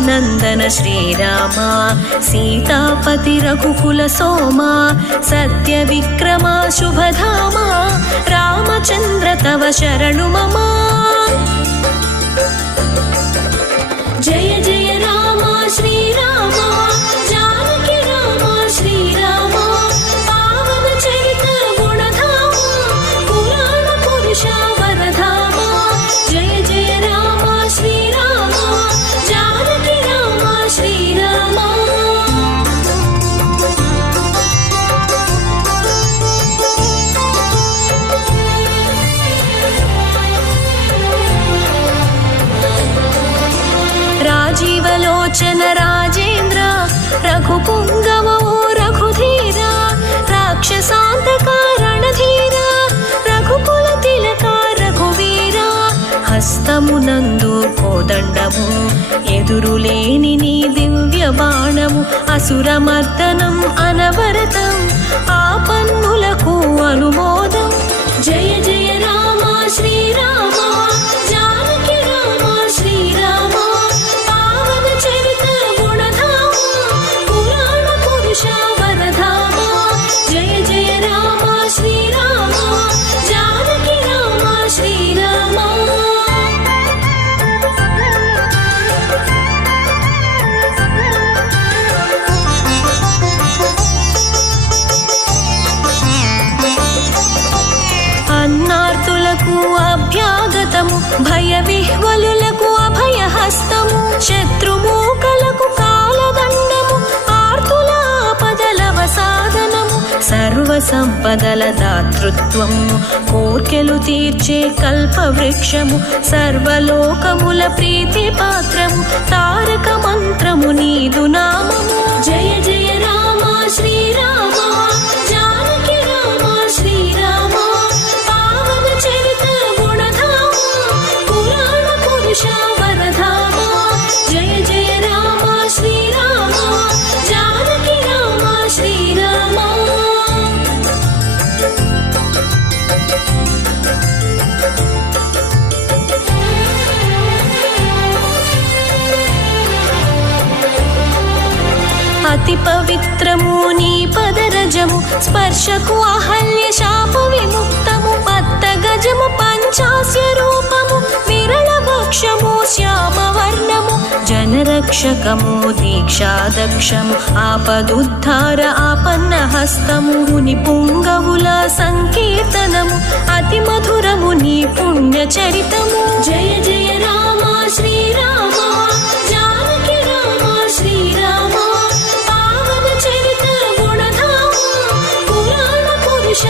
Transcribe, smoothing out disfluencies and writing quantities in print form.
रघुनन्दन श्रीराम सीतापति रघुकुल सोमा सत्यविक्रमा शुभधामा रामचन्द्र तव शरणु मम। जय जय राम श्रीराम जानकी राम श्रीराम पावन चरित गुणधाम पुराण पुरुष वरधाम। जय जय राम श्रीराम जानकी राम श्रीराम। राजीवलोचन राजेन्द्र रघुपुङ्गवो रघुधीरा राक्षसान्तका रणधीरा रघुकुलतिलका रघुवीरा। हस्तमुनंदु कोदण्डमु एदुरुलेनि नी दिव्य बाणमु असुरमर्दनं अनवरतं आपन्नुలకు अनुमोदं। जय जय राम श्रीराम जानकी राम श्रीराम पावन चरित गुणधाम पुराण पुरुष वरधाम। जय जय राम श्रीराम जानकी राम श्रीराम। అన్నార్తులకు అభ్యాగతము భయ విహ్వలులకు అభయహస్తము శత్రుమూకలకు కాలదండము ఆర్తుల ఆపదలవ సాధనము సర్వ సంపదల దాతృత్వము కోర్కెలు తీర్చే కల్పవృక్షము సర్వలోకముల ప్రీతి పాత్రము తారక మంత్రము నీదు నామము। జయ జయ రామ శ్రీరామ जानकी राम श्रीराम पावन चरित गुणधाम पुराण पुरुष वरधाम। जय जय राम श्रीराम जानकी राम श्रीराम। అతి పవిత్రము నీ పదరజము స్పర్శకు అహల్య శాప విముక్తము పత్త గజము పంచాస్య రూపము విరళ భక్షము శ్యామ వర్ణము జనరక్షకము దీక్షాదక్షము ఆపదుద్ధార ఆపన్న హస్తము ముని పుంగవుల సంకీర్తనము అతి మధురము నీ పుణ్య చరితము। జయ జయ రామ శ్రీరామ जानकी राम श्रीराम पावन चरित गुणधाम पुराण पुरुष